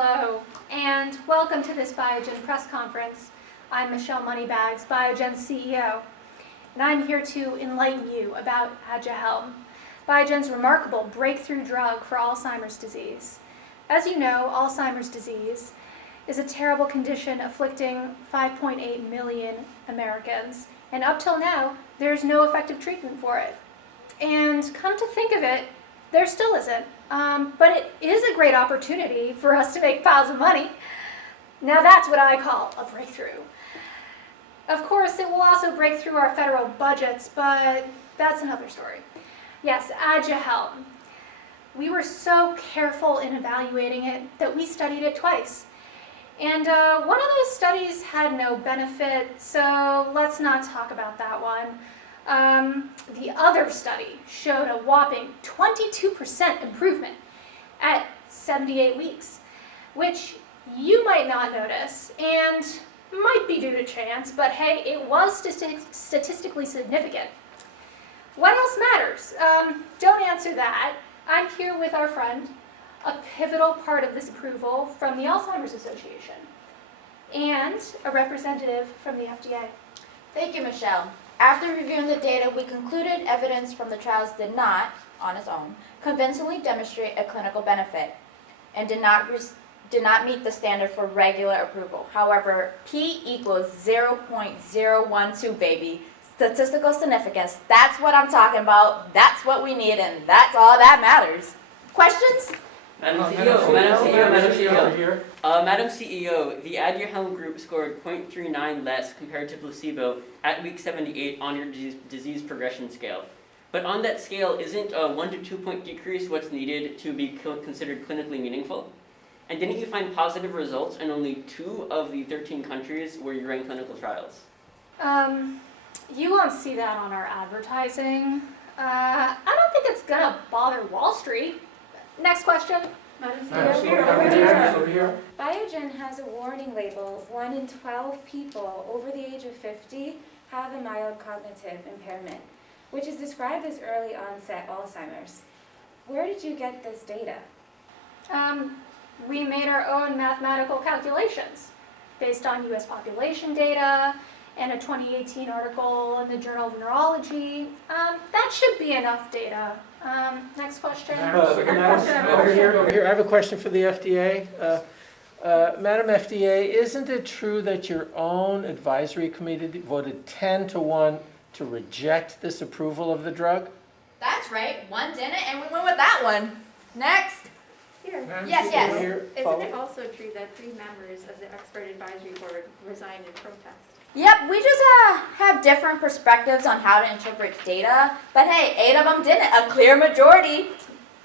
Hello, and welcome to this Biogen press conference. I'm Michelle Moneybags, Biogen's CEO, and I'm here to enlighten you about Aduhelm, Biogen's remarkable breakthrough drug for Alzheimer's disease. As you know, Alzheimer's disease is a terrible condition afflicting 5.8 million Americans, and up till now, there's no effective treatment for it. And come to think of it, there still isn't. But it is a great opportunity for us to make piles of money. Now that's what I call a breakthrough. Of course, it will also break through our federal budgets, but that's another story. Yes, Aduhelm. We were so careful in evaluating it that we studied it twice. And one of those studies had no benefit, so let's not talk about that one. The other study showed a whopping 22% improvement at 78 weeks, which you might not notice and might be due to chance, but hey, it was statistically significant. What else matters? Don't answer that. I'm here with our friend, a pivotal part of this approval from the Alzheimer's Association, and a representative from the FDA. Thank you, Michelle. After reviewing the data, we concluded evidence from the trials did not, on its own, convincingly demonstrate a clinical benefit and did not meet the standard for regular approval. However, P equals 0.012, baby. Statistical significance, that's what I'm talking about, that's what we need, and that's all that matters. Questions? Madam CEO, the Aduhelm group scored 0.39 less compared to placebo at week 78 on your disease progression scale. But on that scale, isn't a 1 to 2 point decrease what's needed to be considered clinically meaningful? And didn't you find positive results in only 2 of the 13 countries where you ran clinical trials? You won't see that on our advertising. I don't think it's gonna bother Wall Street. Next question. Biogen has a warning label. 1 in 12 people over the age of 50 have a mild cognitive impairment, which is described as early onset Alzheimer's. Where did you get this data? We made our own mathematical calculations based on US population data and a 2018 article in the Journal of Neurology. That should be enough data. Next question. Over here, I have a question for the FDA. Madam FDA, isn't it true that your own advisory committee voted 10 to 1 to reject this approval of the drug? That's right, one didn't, and we went with that one. Next. Here. Yes. Isn't it also true that 3 members of the expert advisory board resigned in protest? Yep, we just have different perspectives on how to interpret data, but hey, 8 of them didn't, a clear majority.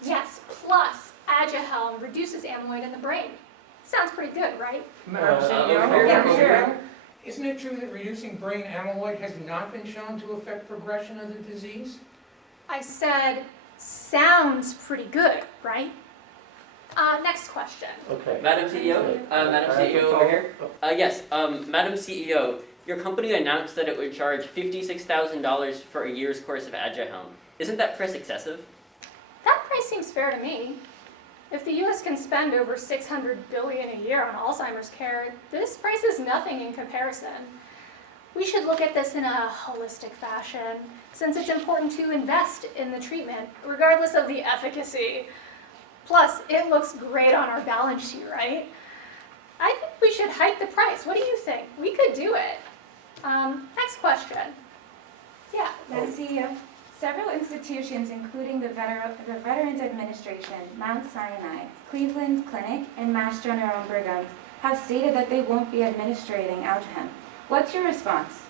Yes, plus Aduhelm reduces amyloid in the brain. Sounds pretty good, right? Isn't it true that reducing brain amyloid has not been shown to affect progression of the disease? I said, sounds pretty good, right? Next question. Okay. Madam CEO, over here. Madam CEO, your company announced that it would charge $56,000 for a year's course of Aduhelm. Isn't that price excessive? That price seems fair to me. If the US can spend over $600 billion a year on Alzheimer's care, this price is nothing in comparison. We should look at this in a holistic fashion, since it's important to invest in the treatment, regardless of the efficacy. Plus, it looks great on our balance sheet, right? I think we should hike the price. What do you think? We could do it. Next question. Yeah. Madam CEO, several institutions, including the Veterans Administration, Mount Sinai, Cleveland Clinic, and Mass General Brigham, have stated that they won't be administering Aduhelm. What's your response?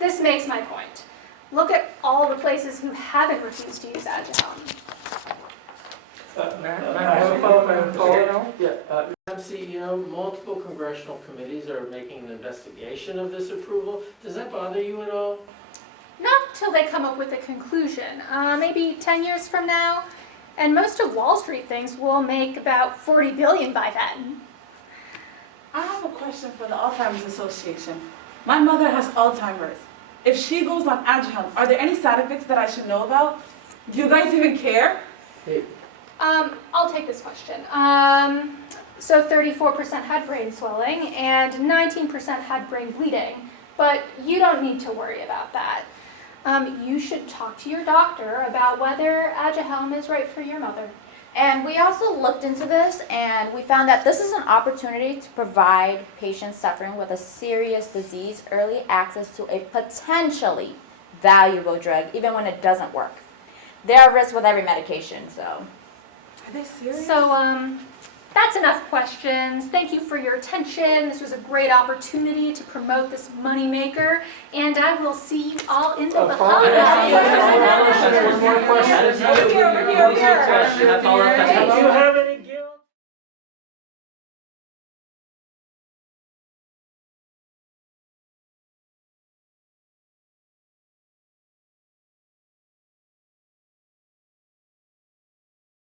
This makes my point. Look at all the places who haven't refused to use Aduhelm. Madam CEO, multiple congressional committees are making an investigation of this approval. Does that bother you at all? Not till they come up with a conclusion. Maybe 10 years from now. And most of Wall Street thinks we'll make about $40 billion by then. I have a question for the Alzheimer's Association. My mother has Alzheimer's. If she goes on Aduhelm, are there any side effects that I should know about? Do you guys even care? I'll take this question. So 34% had brain swelling and 19% had brain bleeding. But you don't need to worry about that. You should talk to your doctor about whether Aduhelm is right for your mother. And we also looked into this and we found that this is an opportunity to provide patients suffering with a serious disease early access to a potentially valuable drug, even when it doesn't work. There are risks with every medication, so. Are they serious? So, that's enough questions. Thank you for your attention. This was a great opportunity to promote this moneymaker, and I will see you all in the behind. One more question. Madam CEO, we have a follow-up question. Do you have any